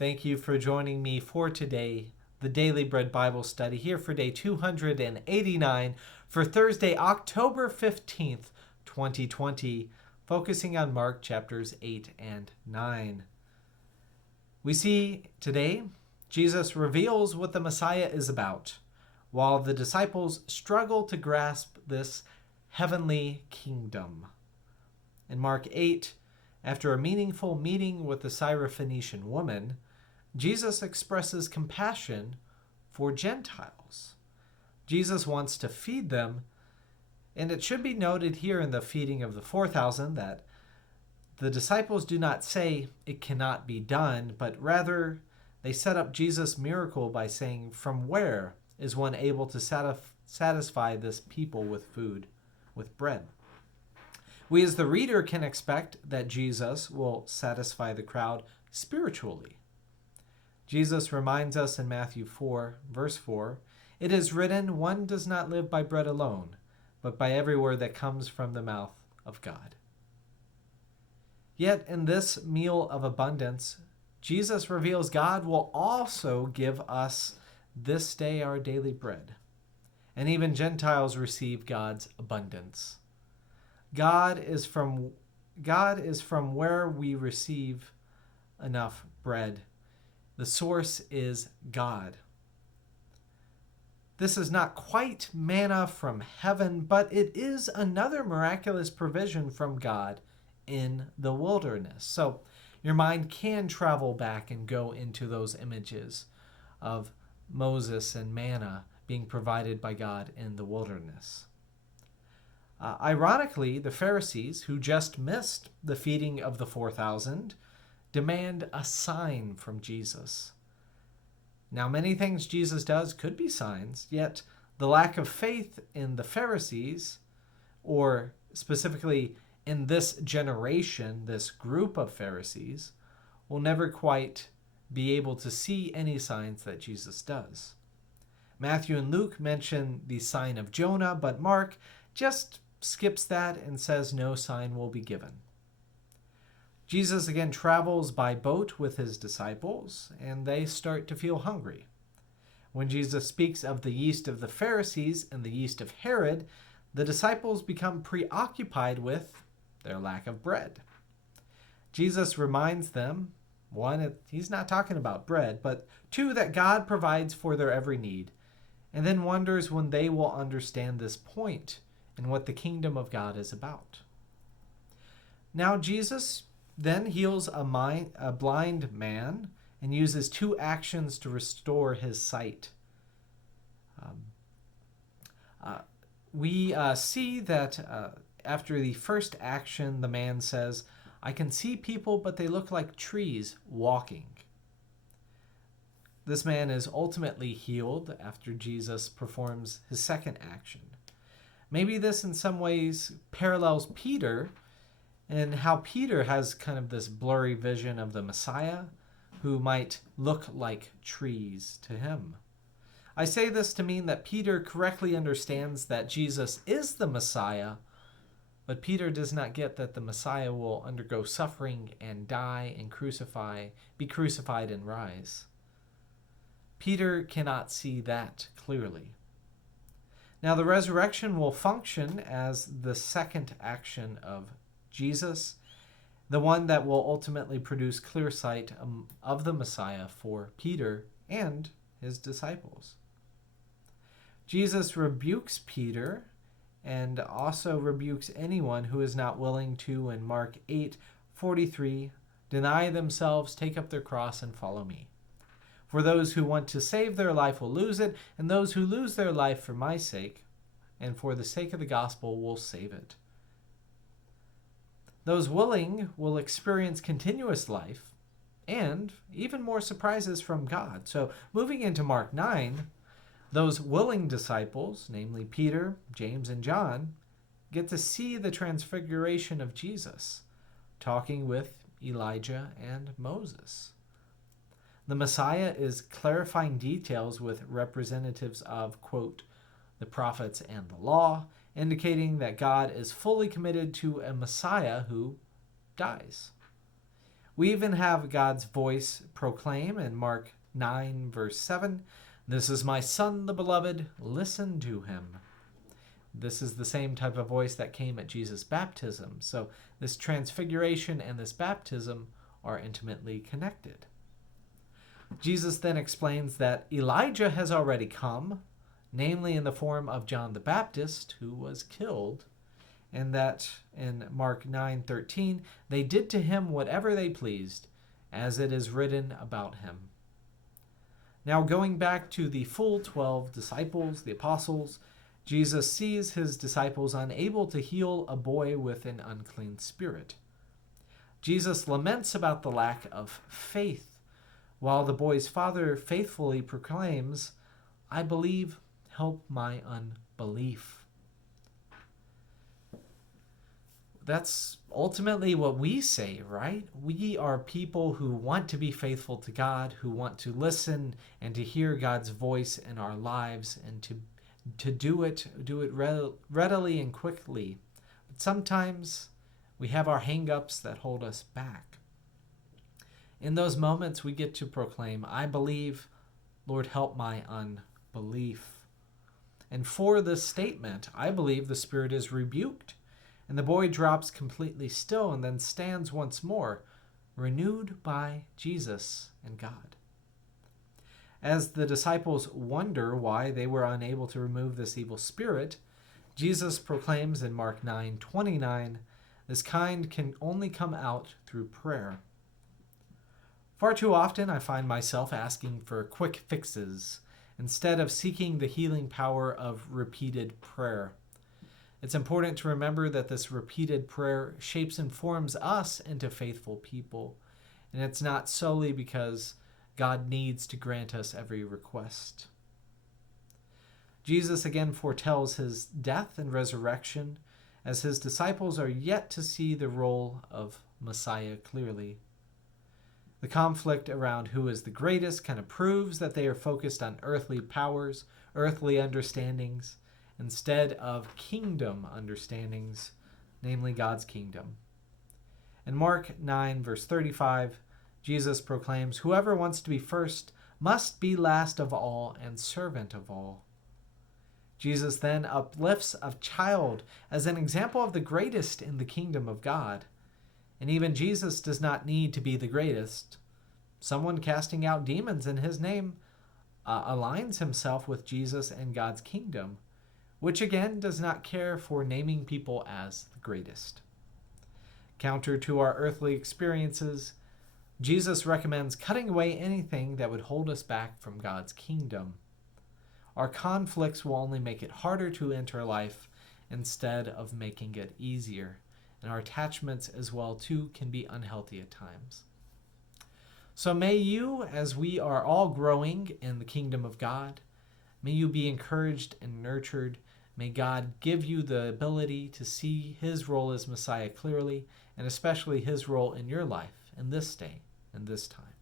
Thank you for joining me for today, the Daily Bread Bible Study, here for day 289 for Thursday, October 15th, 2020, focusing on Mark chapters 8 and 9. We see today Jesus reveals what the Messiah is about, while the disciples struggle to grasp this heavenly kingdom. In Mark 8, after a meaningful meeting with the Syrophoenician woman, Jesus expresses compassion for Gentiles. Jesus wants to feed them, and it should be noted here in the feeding of the 4,000 that the disciples do not say it cannot be done, but rather they set up Jesus' miracle by saying, "From where is one able to satisfy this people with food, with bread?" We as the reader can expect that Jesus will satisfy the crowd spiritually. Jesus reminds us in Matthew 4, verse 4, "It is written, one does not live by bread alone, but by every word that comes from the mouth of God." Yet in this meal of abundance, Jesus reveals God will also give us this day our daily bread. And even Gentiles receive God's abundance. God is from where we receive enough bread. The source is God. This is not quite manna from heaven, but it is another miraculous provision from God in the wilderness. So your mind can travel back and go into those images of Moses and manna being provided by God in the wilderness. Ironically, the Pharisees, who just missed the feeding of the 4,000, demand a sign from Jesus. Now, many things Jesus does could be signs, yet the lack of faith in the Pharisees, or specifically in this generation, this group of Pharisees, will never quite be able to see any signs that Jesus does. Matthew and Luke mention the sign of Jonah, but Mark just skips that and says no sign will be given. Jesus again travels by boat with his disciples, and they start to feel hungry. When Jesus speaks of the yeast of the Pharisees and the yeast of Herod, the disciples become preoccupied with their lack of bread. Jesus reminds them, one, he's not talking about bread, but two, that God provides for their every need, and then wonders when they will understand this point and what the kingdom of God is about. Now Jesus then heals a blind man and uses two actions to restore his sight. We see that after the first action, the man says, "I can see people, but they look like trees walking." This man is ultimately healed after Jesus performs his second action. Maybe this in some ways parallels Peter, and how Peter has kind of this blurry vision of the Messiah who might look like trees to him. I say this to mean that Peter correctly understands that Jesus is the Messiah, but Peter does not get that the Messiah will undergo suffering and die and be crucified and rise. Peter cannot see that clearly. Now the resurrection will function as the second action of Jesus, the one that will ultimately produce clear sight of the Messiah for Peter and his disciples. Jesus rebukes Peter and also rebukes anyone who is not willing to, in Mark 8:43, deny themselves, take up their cross, and follow me. For those who want to save their life will lose it, and those who lose their life for my sake and for the sake of the gospel will save it. Those willing will experience continuous life and even more surprises from God. So moving into Mark 9, those willing disciples, namely Peter, James, and John, get to see the transfiguration of Jesus, talking with Elijah and Moses. The Messiah is clarifying details with representatives of, quote, the prophets and the law, indicating that God is fully committed to a Messiah who dies. We even have God's voice proclaim in Mark 9, verse 7, "This is my Son, the beloved, listen to him." This is the same type of voice that came at Jesus' baptism. So this transfiguration and this baptism are intimately connected. Jesus then explains that Elijah has already come, namely in the form of John the Baptist, who was killed, and that in Mark 9:13, they did to him whatever they pleased, as it is written about him. Now, going back to the full 12 disciples, the apostles, Jesus sees his disciples unable to heal a boy with an unclean spirit. Jesus laments about the lack of faith, while the boy's father faithfully proclaims, "I believe, help my unbelief." That's ultimately what we say, right? We are people who want to be faithful to God, who want to listen and to hear God's voice in our lives and to do it readily and quickly. But sometimes we have our hang-ups that hold us back. In those moments, we get to proclaim, "I believe, Lord, help my unbelief." And for this statement, I believe the spirit is rebuked, and the boy drops completely still and then stands once more, renewed by Jesus and God. As the disciples wonder why they were unable to remove this evil spirit, Jesus proclaims in Mark 9:29, "This kind can only come out through prayer." Far too often, I find myself asking for quick fixes instead of seeking the healing power of repeated prayer. It's important to remember that this repeated prayer shapes and forms us into faithful people, and it's not solely because God needs to grant us every request. Jesus again foretells his death and resurrection, as his disciples are yet to see the role of Messiah clearly. The conflict around who is the greatest kind of proves that they are focused on earthly powers, earthly understandings, instead of kingdom understandings, namely God's kingdom. In Mark 9, verse 35, Jesus proclaims, "Whoever wants to be first must be last of all and servant of all." Jesus then uplifts a child as an example of the greatest in the kingdom of God. And even Jesus does not need to be the greatest. Someone casting out demons in his name aligns himself with Jesus and God's kingdom, which again does not care for naming people as the greatest. Counter to our earthly experiences, Jesus recommends cutting away anything that would hold us back from God's kingdom. Our conflicts will only make it harder to enter life instead of making it easier. And our attachments as well, too, can be unhealthy at times. So may you, as we are all growing in the kingdom of God, may you be encouraged and nurtured. May God give you the ability to see his role as Messiah clearly, and especially his role in your life in this day and this time.